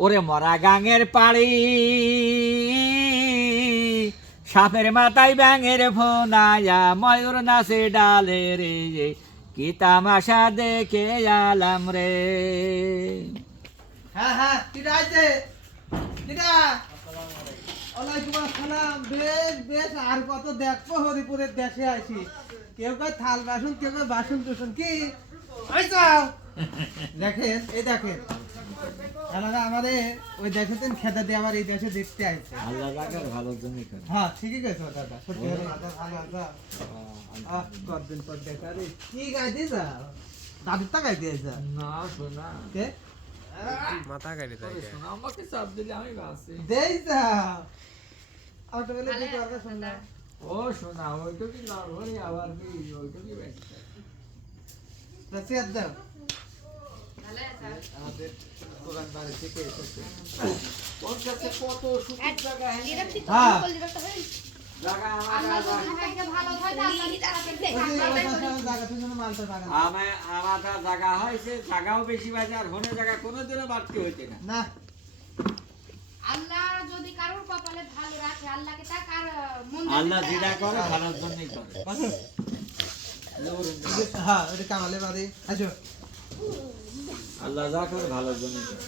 ওরে মরা গাঙের পাড়ি সাপের মাথায় ব্যাঙের ফোনায়া ময়ূর নাচে ডালে রে কি তামাশা দেখে আলাম রে। হ্যাঁ হ্যাঁ কিরা আছে কিরা ওয়ালাইকুম আসসালাম। বেশ বেশ আর কত দেখবো হরিপুরের দেশে আসি। কেউ কয় থাল বাসন কেউ কয় বাসন টুসন কি আইসাও দেখেন এই দেখেন আলাদা আমাদের ওই দেখেছেন খেতে দিয়ে আমার এই দেশে দেখতে আসছে। আল্লাহ রাখার ভালো জন্য হ্যাঁ ঠিকই গেছো দাদা সত্যি ভালো আছে। কতদিন পর দেখা রে কি গাইতে যা দাদুর তা গাইতে যা না শোনা কে মাথা কাটি তাই শোনা আমাকে চাপ দিলে আমি বাসি দেই যা আর তো বলে কি করবে শুনলা ও শোনা ওইটা কি লাভ হরে আবার কি ওইটা কি বেশি নসিহত দাও আমাদের দোকান বাড়ি থেকে এসেছে ওর কাছে কত সুন্দর জায়গা হ্যাঁ জায়গা আমাদের জায়গা হয়েছে জায়গাও বেশি বাজে আর হনে জায়গা কোনোদিনও বাড়তি হইতে না। না আল্লাহ যদি কারোর কপালে ভালো রাখে আল্লাহকে তা কার মন আল্লাহ যেটা করে ভালোর জন্যই করে। হ্যাঁ ওটা কামালে বাড়ি আসো আল্লাহ যা করে ভালোর জন্যই করে।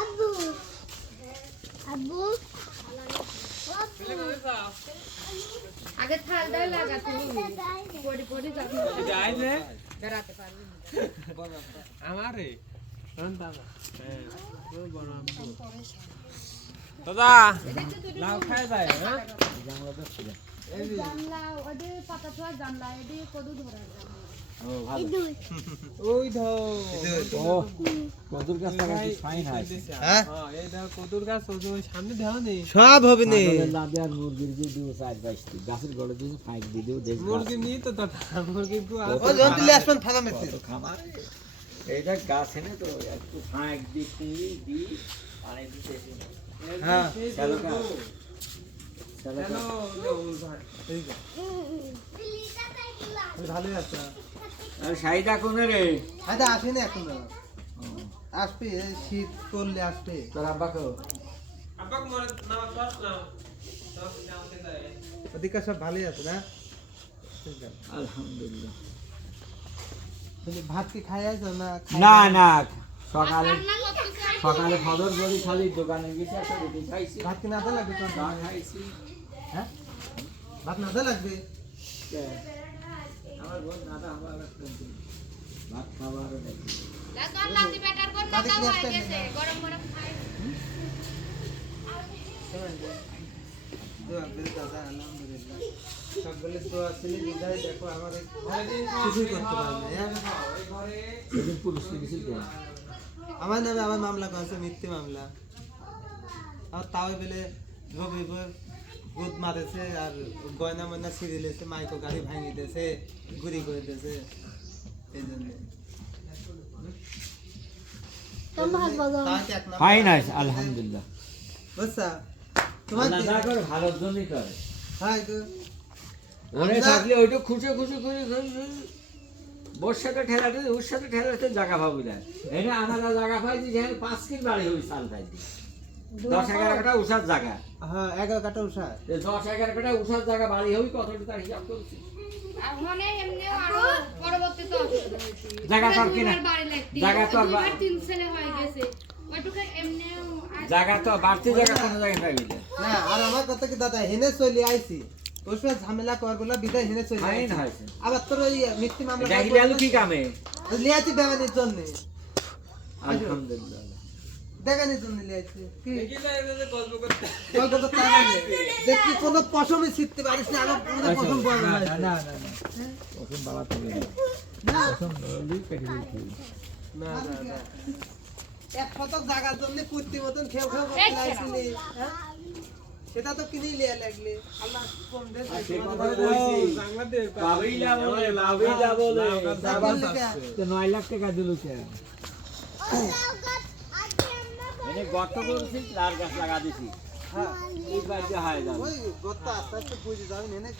আব্বু আব্বু আগে থালটাই লাগা তুমি পড়ি পড়ি যাবে যাই রে বেরাতে পারবে আমারে দাদা লাউ খাই যায় হ্যাঁ জানলা ওদে পাতা ছোয়া জানলা এদি কদু ধরা যায় ও ভালো। ইদুই ওই ধর ও কদুর গাছটা কি ফাইন হয়। হ্যাঁ হ্যাঁ এই দাও কদুর গাছ ওই সামনে দেও নি সব হবে নি ছাগলের লাদে আর মুরগির দিয়ে দিও 4-5টি গাছের গড়ে দিয়ে ফাইক দিয়ে দিও দেখ মুরগি নি তো দাদা মুরগি কো ও যন্ত্র লিয়ে আসবেন ফালা মেতে খাবার এইটা গাছ এনে তো একটু ফাইক দিয়ে কুড়ি দি পানি দিতে হ্যাঁ চলো কা চলো হ্যালো ঠিক আছে ভালোই আছে আর সাইদা কোনে রে আচ্ছা আসেনি এখন আসবে এই শীত করলে আসবে তোর আব্বা কো আব্বা কো মনে নামাজ পড়ছ না সব নামতে যায় ওদিকে সব ভালোই আছে না ঠিক আছে আলহামদুলিল্লাহ। তুমি ভাত কি খাই আছো না না না সকালে রান্না করতে চাই সকালে খবর বলি খালি দোকানে গেছি একটা রুটি খাইছি ভাত কি না দা লাগবে তো চা খাইছি। হ্যাঁ ভাত না দা লাগবে আমার বোন নাদা আমার ভাত খাবার দেখি লাগা লাতি বেটার কোন না দাও হয়ে গেছে গরম গরম খাই দোয়া করে দাদা আলহামদুলিল্লাহ সকলে তো আসলে বিদায় দেখো আমাদের কিছুই করতে পারবে না সেদিন পুলিশ গেছিল কেন আমার নামে আবার মামলা করেছে মিথ্যে মামলা আর তাও বেলে রবিবার গুদ মারেছে আর গয়না ময়না ছিঁড়ে লেছে মাইকো গাড়ি ভাঙি দিয়েছে গুড়ি করে দিয়েছে এই জন্য তোমার বাবা তাকে এক নাম্বার ফাইন আছে আলহামদুলিল্লাহ। বুঝছা তোমার আল্লাহ যা করে ভালোর জন্যই করে। হ্যাঁ তো ওরে থাকলে ওইটা খুশি খুশি খুশি বোর সাথে ঠেলাতে ওর সাথে ঠেলাতে জায়গা পাবো না। এটা আমরা জায়গা পাইছি যেখানে 5 কিল বাড়ি হই সাল পাইছি 10-11 কাটা উষার জায়গা হ্যাঁ 11 কাটা উষা 10-11 কাটা উষার জায়গা বাড়ি হই কতটা তার হিসাব করছি। আর হনে এমনিও আরো পরবর্তীতে অসুবিধা হয়েছে জায়গা তো আর কিনা বাড়ি লাগতে জায়গা তো আর দুবার তিন ছেলে হয়ে গেছে ওইটুকু এমনিও জায়গা তো বাড়তি জায়গা কোনো জায়গায় পাইবি না। না আর আমার কথা কি দাদা হেনে চলে আইছি ওর সাথে ঝামেলা করগুলা বিদায় হেনে চলে ফাইন আইছি হয়েছে আবার তোর ওই মিথ্যে মামলা দেখিলে আলু কি কামে লিয়াছি বেমানির জন্য আলহামদুলিল্লাহ। দেখানির জন্য লিয়াছি কি কি যায় রে গল্প করতে গল্প তো তাই না দেখি কোনো পশমই ছিটতে পারিস না আমার পুরো পশম বড় না হয়েছে না না না ওখান বাবা থেকে ওখান লই কেটে দিয়েছি। না না না এক শতক জায়গার জন্য কুত্তি মতন খেউ খেউ করতে লাইছিলি হ্যাঁ সেটা তো কিনেই লিয়া লাগলে আল্লাহ কম দে সে কথা কইছি বাংলাদেশ বাবিলা বলে বাবিলা বলে তো 9 লাখ টাকা দিল কে মানে গর্ত করেছি তার গাছ লাগা দিছি হ্যাঁ এই বাড়িতে হয় যাবে ওই গর্ত আস্তে আস্তে বুঝে যাবেন এনে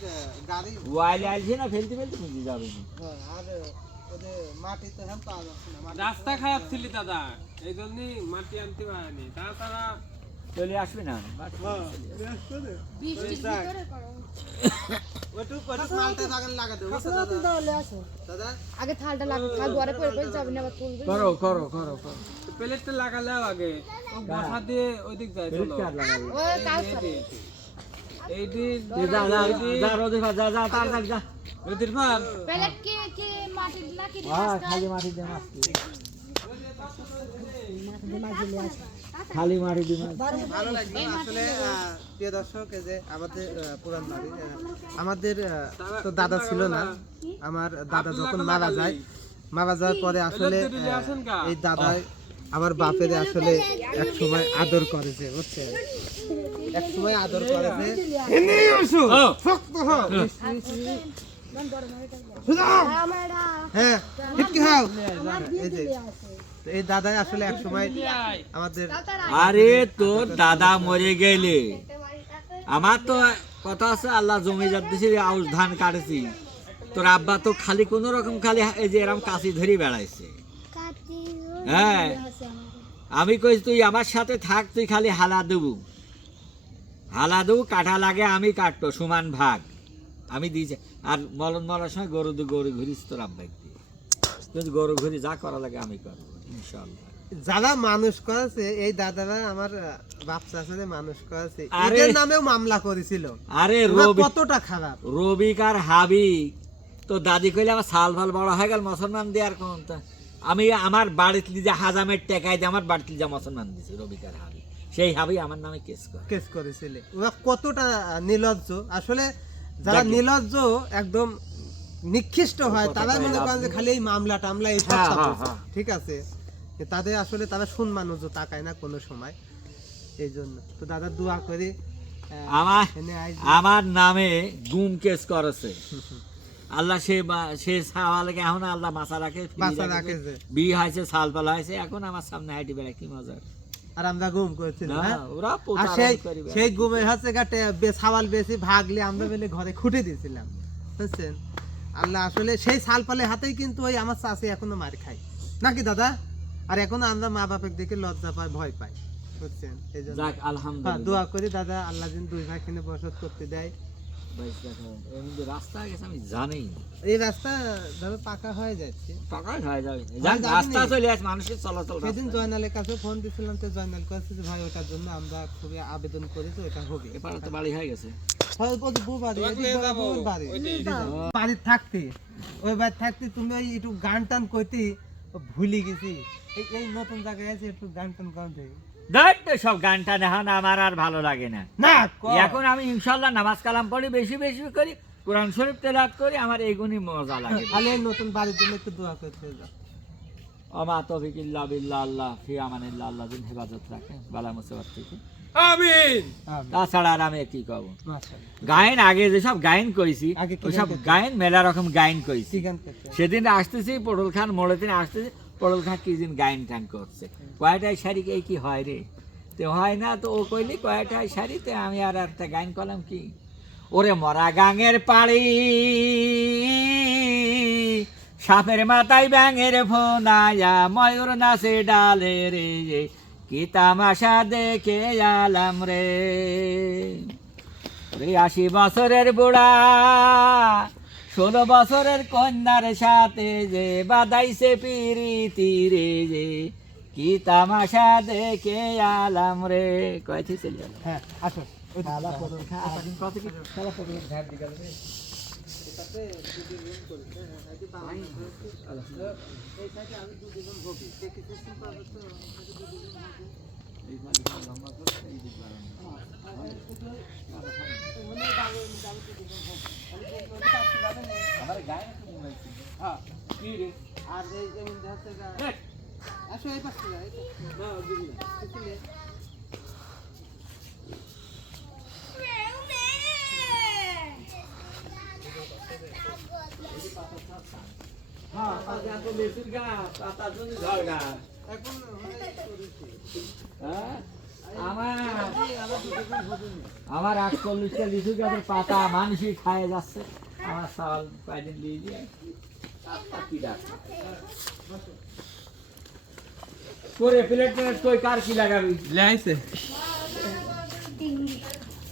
গাড়ি ওয়াইলে আইছে না ফেলতে ফেলতে বুঝে যাবে না। হ্যাঁ, আর ওদের মাটি তো হ্যাঁ পাওয়া যাচ্ছে না মাটি রাস্তা খারাপ ছিল দাদা এই জন্যই মাটি আনতে পারেনি তাছাড়া চলে আসবে না বৃষ্টির ভিতরে করো। ওইটুকু মালটা বাগান লাগা দেবো দাদা আগে থালটা লাগবে, থাল দুয়ারে পড়ে পড়ে যাবে না, আবার তুলবে। করো করো করো করো প্লেটটা লাগালেও আগে ও বসা দিয়ে ওইদিক যায় ফেরত চলো কার লাগাবে ও কাজ করে। এইটি যা যা যা রোদে যা যা তাড়াতাড়ি যা নদীর পার প্লেট কি মাটির নাকি হ্যাঁ খালি মাটি দিয়ে মাছকে খালি মাটি দিয়ে মাছ ভালো লাগলো আসলে প্রিয় দর্শক এই যে আমাদের পুরান বাড়ি আমাদের তো দাদা ছিল না আমার দাদা যখন মারা যায় মারা যাওয়ার পরে আসলে এই দাদা আমার বাপের আসলে এক সময় আদর করেছে বুঝছেন এক সময় আদর করেছে শক্ত হও হ্যাঁ ঠিক কি হও এই যে তো এই দাদাই আসলে এক সময় আমাদের আরে তোর দাদা মরে গেলে আমার তো কথা আছে আল্লাহ জমি যাচ্ছে আউশ ধান কাটেছি তোর আব্বা তো খালি কোন রকম খালি এই যে এরকম কাশি ধরে বেড়াইছে হ্যাঁ আমি কই তুই আমার সাথে থাক তুই খালি হালা দেবু কাটা লাগে আমি কাটতো সমান ভাগ আমি দিয়েছি আর মলন মলার সময় গরু ঘুরিস তোর আব্বাই দিয়ে তুই গরু ঘুরি যা করা লাগে আমি করবো ইনশাল্লাহ যারা মানুষ করেছে এই দাদারা আমার বাপ চাচারে মানুষ করেছে আরে- এদের নামেও মামলা করেছিল আরে ওরা রবি কতটা খারাপ রবিক আর হাবি তো দাদি কইলে আমার সাল ফাল বড় হয়ে গেল মুসলমান দেওয়ার কোন তা? আমি আমার বাড়িতে যে হাজামের টেকায় যে আমার বাড়িতে যে মুসলমান দিছে রবিক আর হাবি সেই হাবি আমার নামে কেস করে কেস করেছিল ওরা কতটা নির্লজ্জ আসলে যারা দেখি। নির্লজ্জ একদম নিকৃষ্ট হয় তারা মনে করেন যে খালি এই মামলা টামলা এই হ্যাঁ, হ্যাঁ। ঠিক আছে তাদের আসলে তারা সম্মানও তাকায় না কোনো সময় এই জন্য তো দাদা দোয়া করি আমার এনে আইজ আমার নামে গুম কেস করেছে আল্লাহ সে সাওয়ালকে এখন আল্লাহ মাথা রাখে বাঁচা রাখেছে। বিয়ে হয়েছে সাল পালা হয়েছে এখন আমার সামনে হাইটি বেড়া কি মজার আর আমরা গুম করেছিলাম না, হ্যাঁ? ওরা আর প্রতারণা সেই করে বেড়ায়। সেই গুমের হচ্ছে গাটে সাওয়াল বেশি ভাগলে আমরা বেলে ঘরে খুঁটে দিয়েছিলাম বুঝছেন আল্লাহ আসলে সেই সাল পালে হাতেই কিন্তু ওই আমার চাষি এখনো মার খায় নাকি দাদা আর এখনো আমরা মা বাপের দিকে লজ্জা পাই ভয় পাই বুঝছেন এই জন্য যাক হ্যাঁ, আলহামদুলিল্লাহ দোয়া করি দাদা আল্লাহ দিন দুই ভাই কিনে বসত করতে দেয় বেশ দেখো, এর মধ্যে রাস্তা গেছে আমি জানি না। এই রাস্তা ধরো পাকা হয়ে যাচ্ছে টাকাই হয়ে যাবে ভাই, যাক জানি রাস্তা নি। চলে আসে মানুষের চলাচল সেদিন রাস্তায়। জয়নালের কাছে ফোন দিয়েছিলাম তো জয়নাল কাছে যে ভাই ওটার জন্য আমরা খুবই আবেদন করেছি ওটা হবে এপারে তো বাড়ি হয়ে গেছে হয় ওই যে বউ বাড়ি, তোমাকে এদিক বড় যাবো, বউর বাড়ি। ওইটাই। বাড়ির থাকতে ওই বাড়ি থাকতে তুমি ওই একটু গান টান কইতে ভুলে গেছি এই নতুন জায়গায় আছে একটু গান টান করতে দেখ তো সব গানটা এখন আমার আর ভালো লাগে না না এখন আমি ইনশাল্লাহ নামাজ কালাম পড়ি বেশি বেশি করি কোরআন শরীফ তেলাওয়াত করি আমার এইগুনি মজা লাগে তাহলে এই নতুন বাড়ির জন্য একটু দোয়া করতে যাও আমা তৌফিক ইল্লা বিল্লাহ আল্লাহ ফি আমানিল্লাহ আল্লাহ দিন হেফাজত রাখে বালা মুসিবত থেকে আমিন তাছাড়া আর আমি কি কব মাশাআল্লাহ গায়ন আগে যেসব গায়ন কইছি আগে কি ওইসব গান করতে? গায়ন মেলা রকম গায়ন কইছি কি গান করতে সেদিন আসতেছি পটল খান মোড়ে দিন আসতেছি পটল খান কি দিন গায়ন টান করছে কয়টায় শাড়ি এই কি হয় রে তো হয় না তো ও কইলি কয়টায় শাড়িতে আমি আর একটা গায়ন করলাম কি ওরে মরা গাঙের পাড়ি সাপের মাথায় ব্যাঙের ফোনায়া ময়ূর নাচে ডালে রে কি তামাশা দেখে আলাম রে ৮০ বছরের বুড়া ১৬ বছরের কন্যার সাথে যে বাদাইছে পিরিতি রে যে কি তামাশা দেখে আলাম রে কয়েছি চলে গেল হ্যাঁ আসো ওই কত কি খেলা করবে ধ্যান দিকে আমার গায়ে হ্যাঁ কি রে আর এই যেমন হচ্ছে আসো এই পাশে যাও, এই পাশে যাও। না দিবি না কিছু নেই। হ্যাঁ এত লেসুর গাছ পাতার জন্য ঝড় গাছ এখন অনেক করেছি। হ্যাঁ আমার 48টা লিচু গাছের পাতা মানুষই খায় যাচ্ছে, আমার চাল কয়দিন দিয়ে দিয়ে কি ডাক্তার তোরে প্লেট প্লেট তুই কার কি লাগাবি? লাইছে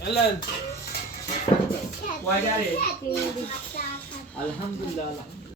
এলেন কয়টা রে? আলহামদুলিল্লাহ আলহামদুলিল্লাহ।